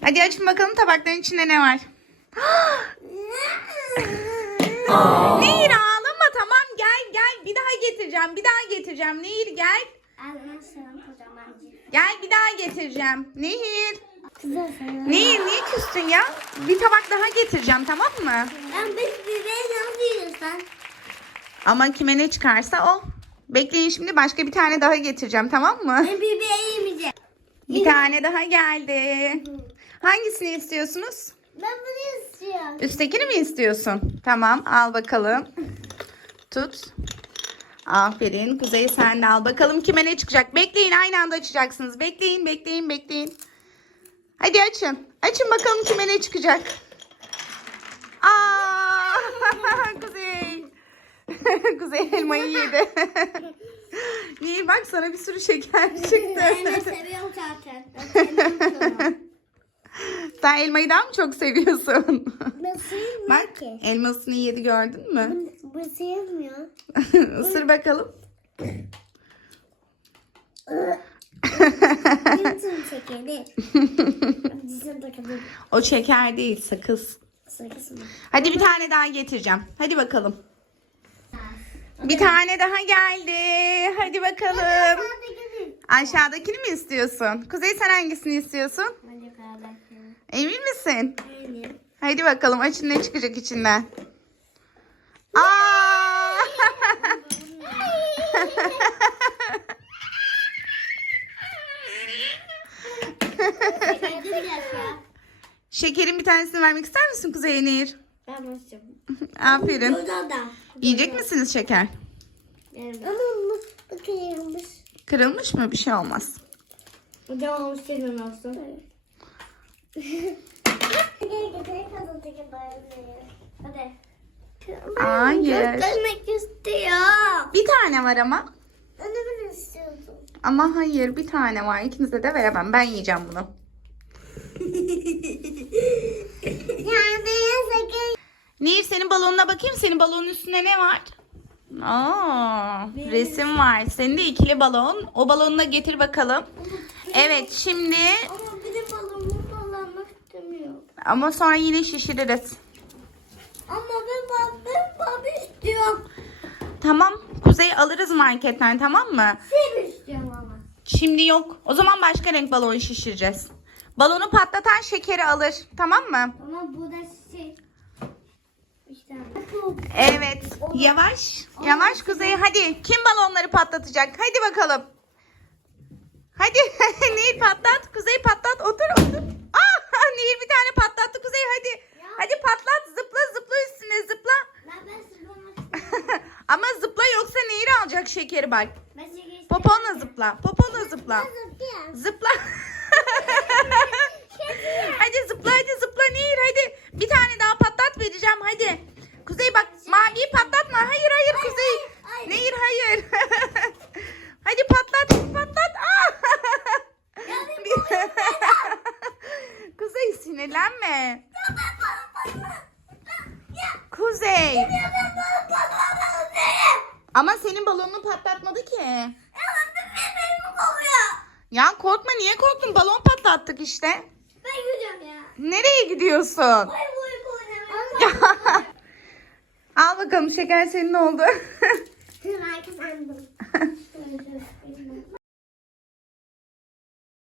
Hadi açın bakalım tabakların içinde ne var. Nehir ağlama tamam gel gel bir daha getireceğim bir daha getireceğim Nehir gel. Gel bir daha getireceğim. Nehir. Nehir niye küstün ya? Bir tabak daha getireceğim tamam mı? Ben yiyorsan? Ama kime ne çıkarsa o. Bekleyin şimdi başka bir tane daha getireceğim tamam mı? Ben yemeyeceğim. Bir tane daha geldi. Hangisini istiyorsunuz? Ben bunu istiyorum. Üsttekini mi istiyorsun? Tamam al bakalım. Tut. Aferin. Kuzey sen de al. Bakalım kime ne çıkacak. Bekleyin aynı anda açacaksınız. Bekleyin bekleyin bekleyin. Hadi açın. Açın bakalım kime ne çıkacak. Aa! Kuzey. Kuzey elmayı yedi. Niye bak sana bir sürü şeker çıktı. Ben de seviyorum zaten. Sen elmayı daha mı çok seviyorsun? Nasıl Bak ki? elmasını yedi gördün mü? Bu sevmiyor. Isır bakalım. Bütün şekeri. O şeker değil sakız. Sakız mı? Hadi bir tane daha getireceğim. Hadi bakalım. Bir tane daha geldi. Hadi bakalım. Aşağıdakini mi istiyorsun? Kuzey sen hangisini istiyorsun? Hadi. Emin misin? Benim. Hadi bakalım açın ne çıkacak içinden. Aa! Şekerin bir tanesini vermek ister misin Kuzey Nehir? Aferin. Burada da. Yiyecek misiniz şeker? Bakıyormuş. Kırılmış mı? Bir şey olmaz. Hocam olmuş senin olsun. Hadi. Hayır. Göstermek istiyor. Bir tane var ama. Ben istiyordum. Ama hayır bir tane var. İkinize de veremem. Ben yiyeceğim bunu. Yani ben sakın. Nehir senin balonuna bakayım. Senin balonun üstünde ne var? Aa, resim var. Senin de ikili balon. O balonu da getir bakalım. Evet şimdi Ama bir de balonu kullanmak istemiyorum. ama sonra yine şişiririz. Ama ben ben bab istiyorum. Tamam. Kuzey alırız marketten tamam mı? Sim istiyorum ama. Şimdi yok. O zaman başka renk balon şişireceğiz. Balonu patlatan şekeri alır. Tamam mı? Ama bu da şey. İşte. Evet. Yavaş. Yavaş Kuzey. Hadi. Kim balonları patlatacak? Hadi bakalım. Hadi. Nehir patlat. Kuzey patlat. Otur otur. Aa, Nehir bir tane patlattı. Kuzey hadi. Hadi patlat. Zıpla zıpla üstüne zıpla. Ben ben sıkılmak Ama zıpla yoksa Nehir alacak şekeri bak. Poponla zıpla. Poponla zıpla. Zıpla. hadi zıpla hadi zıpla Nehir hadi. Bir tane daha patlat vereceğim hadi. Kuzey bak maviyi patlatma. Hayır hayır Kuzey. Nehir hayır. hadi patlat patlat. Aa! Kuzey sinirlenme. Kuzey. Ama senin balonunu patlatmadı ki. Ya korkma niye korktun? Balon patlattık işte. Ben gidiyorum ya. Nereye gidiyorsun? Ay bu uyku oynamaya. Al bakalım şeker senin oldu. Ben kazandım.